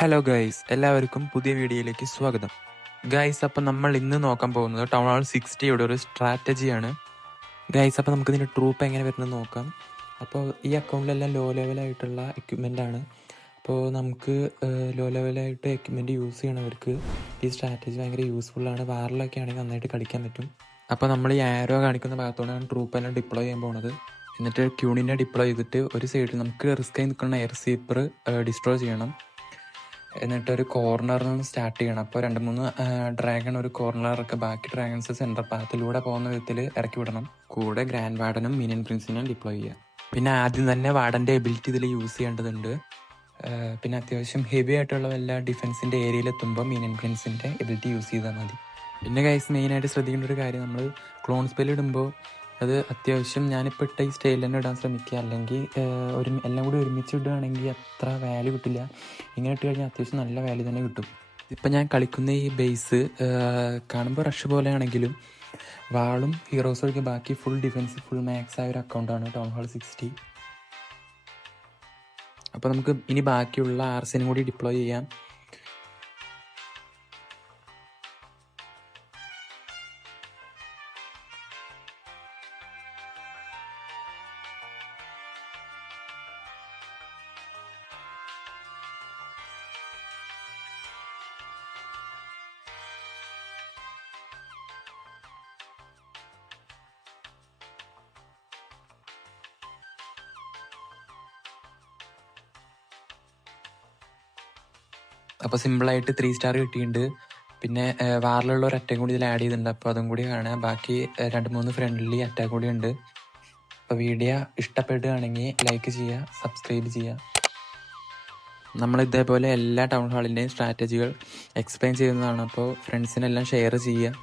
Hello guys, എല്ലാവർക്കും പുതിയ വീഡിയോയിലേക്ക് സ്വാഗതം. ഗൈസ്, അപ്പം നമ്മൾ ഇന്ന് നോക്കാൻ പോകുന്നത് ടൗൺ ഹാൾ 60യുടെ ഒരു സ്ട്രാറ്റജിയാണ്. ഗൈസ്, അപ്പോൾ നമുക്ക് ഇതിൻ്റെ ട്രൂപ്പ് എങ്ങനെ വരുന്നത് നോക്കാം. അപ്പോൾ ഈ അക്കൗണ്ടിലെല്ലാം ലോ ലെവലായിട്ടുള്ള എക്യുപ്മെൻ്റ് ആണ്. അപ്പോൾ നമുക്ക് ലോ ലെവലായിട്ട് എക്യുപ്മെൻറ്റ് യൂസ് ചെയ്യണവർക്ക് ഈ സ്ട്രാറ്റജി ഭയങ്കര യൂസ്ഫുള്ളാണ്. വാറിലൊക്കെ ആണെങ്കിൽ നന്നായിട്ട് കളിക്കാൻ പറ്റും. അപ്പോൾ നമ്മൾ ഈ ആരോ കാണിക്കുന്ന ഭാഗത്തോടാണ് ട്രൂപ്പ് എല്ലാം ഡിപ്ലോയ് ചെയ്യാൻ പോകുന്നത്. എന്നിട്ട് ക്യൂണിനെ ഡിപ്ലോയ് ചെയ്തിട്ട് ഒരു സൈഡിൽ നമുക്ക് റിസ്ക് ആയി നിൽക്കുന്ന എയർ സീപ്പർ ഡിസ്ട്രോയ് ചെയ്യണം. എന്നിട്ടൊരു കോർണറിൽ നിന്ന് സ്റ്റാർട്ട് ചെയ്യണം. അപ്പോൾ 2-3 ഡ്രാഗൺ ഒരു കോർണറൊക്കെ ബാക്കി ഡ്രാഗൺസ് സെൻറ്റർ പാത്തിലൂടെ പോകുന്ന വിധത്തിൽ ഇറക്കി വിടണം. കൂടെ ഗ്രാൻഡ് വാർഡനും മീനിയൻ പ്രിൻസിനും ഡിപ്ലോയ് ചെയ്യുക. പിന്നെ ആദ്യം തന്നെ വാർഡൻ്റെ എബിലിറ്റി ഇതിൽ യൂസ് ചെയ്യേണ്ടതുണ്ട്. പിന്നെ അത്യാവശ്യം ഹെവി ആയിട്ടുള്ള എല്ലാ ഡിഫൻസിൻ്റെ ഏരിയയിലെത്തുമ്പോൾ മീനിയൻ പ്രിൻസിൻ്റെ എബിലിറ്റി യൂസ് ചെയ്താൽ മതി. പിന്നെ ഗൈസ്, മെയിനായിട്ട് ശ്രദ്ധിക്കേണ്ട ഒരു കാര്യം, നമ്മൾ ക്ലോൺ സ്പെൽ ഇടുമ്പോൾ അത് അത്യാവശ്യം ഞാനിപ്പോൾ ഇട്ട ഈ സ്റ്റൈലിൽ തന്നെ ഇടാൻ ശ്രമിക്കുക. അല്ലെങ്കിൽ എല്ലാം കൂടി ഒരുമിച്ച് ഇടുകയാണെങ്കിൽ അത്ര വാല്യൂ കിട്ടില്ല. ഇങ്ങനെ ഇട്ട് കഴിഞ്ഞാൽ അത്യാവശ്യം നല്ല വാല്യൂ തന്നെ കിട്ടും. ഇപ്പം ഞാൻ കളിക്കുന്ന ഈ ബേസ് കാണുമ്പോൾ റഷ് പോലെയാണെങ്കിലും വാളും ഹീറോസും ഒഴികെ ബാക്കി ഫുൾ ഡിഫൻസ് ഫുൾ മാക്സ് ആയ ഒരു അക്കൗണ്ടാണ് ടൗൺ ഹാൾ 60. അപ്പോൾ നമുക്ക് ഇനി ബാക്കിയുള്ള ആർസിനും കൂടി ഡിപ്ലോയ് ചെയ്യാം. അപ്പോൾ സിമ്പിളായിട്ട് 3 സ്റ്റാർ കിട്ടിയിട്ടുണ്ട്. പിന്നെ വാറിലുള്ള ഒരു അറ്റാക്ക് കൂടി ഇതിൽ ആഡ് ചെയ്തിട്ടുണ്ട്. അപ്പോൾ അതും കൂടി കാണുക. ബാക്കി 2-3 ഫ്രണ്ട്ലി അറ്റാക്ക് കൂടി ഉണ്ട്. അപ്പോൾ വീഡിയോ ഇഷ്ടപ്പെടുകയാണെങ്കിൽ ലൈക്ക് ചെയ്യുക, സബ്സ്ക്രൈബ് ചെയ്യുക. നമ്മൾ ഇതേപോലെ എല്ലാ ടൗൺ ഹാളിൻ്റെയും സ്ട്രാറ്റജികൾ എക്സ്പ്ലെയിൻ ചെയ്യുന്നതാണ്. അപ്പോൾ ഫ്രണ്ട്സിനെല്ലാം ഷെയർ ചെയ്യുക.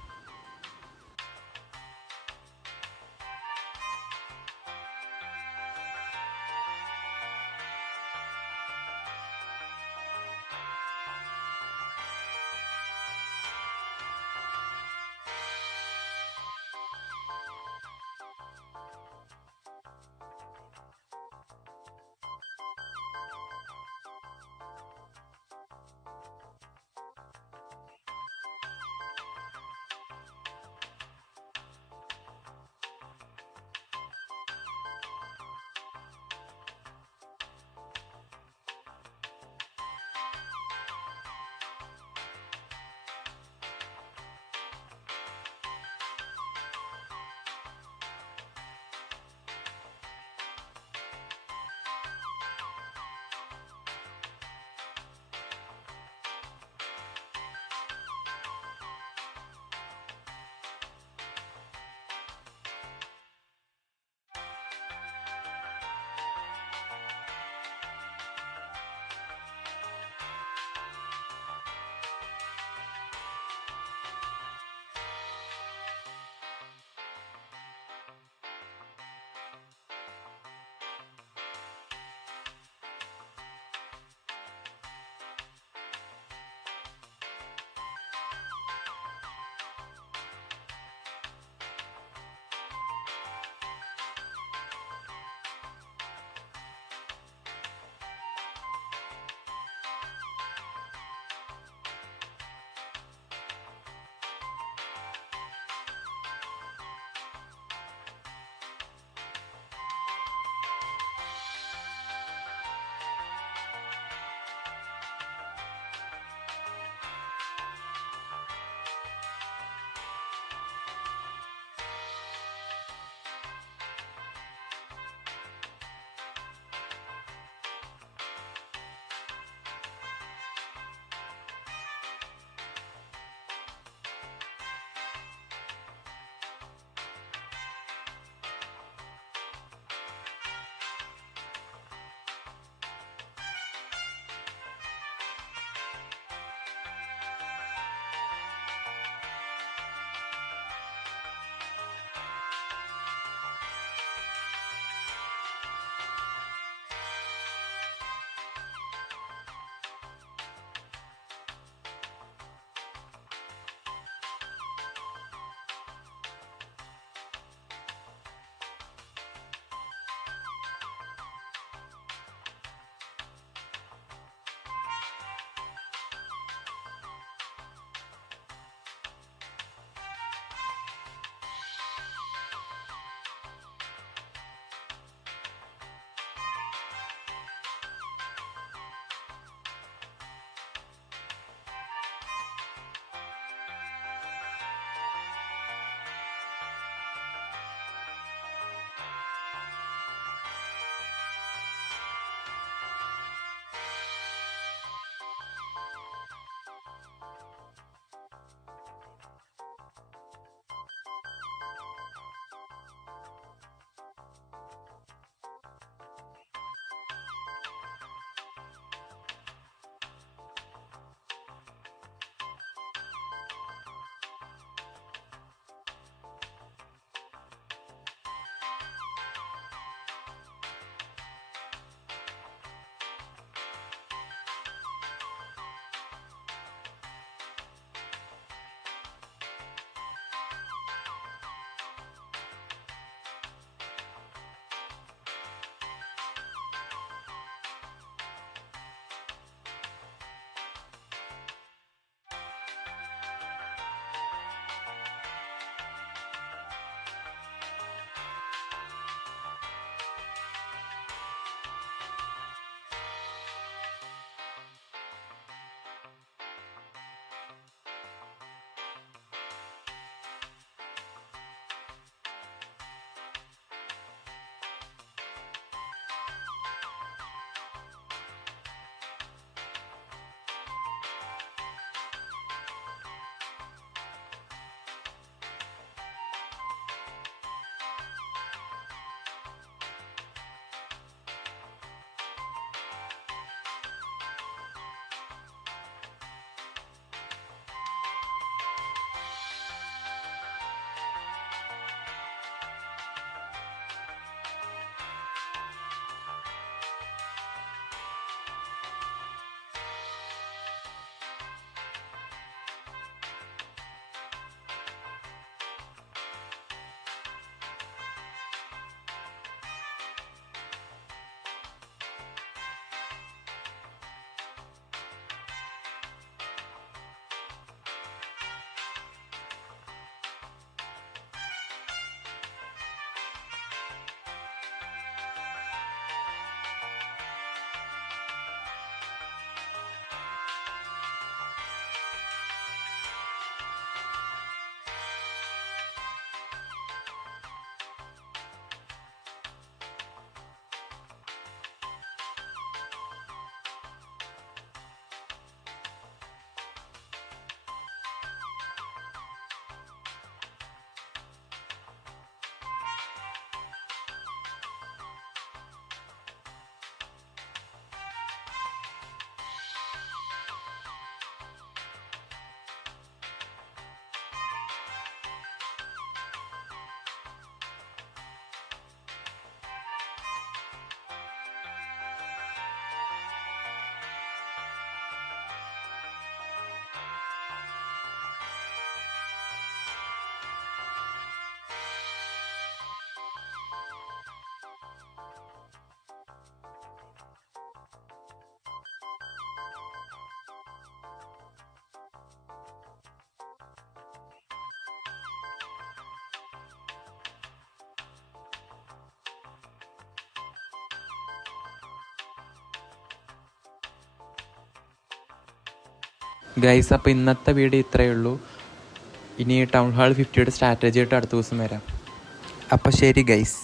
ഗൈസ് അപ്പോൾ ഇന്നത്തെ വീഡിയോ ഇത്രയേ ഉള്ളൂ. ഇനി ടൗൺ ഹാൾ 50യുടെ സ്ട്രാറ്റജി ആയിട്ട് അടുത്ത ദിവസം വരാം. അപ്പോൾ ശരി ഗൈസ്.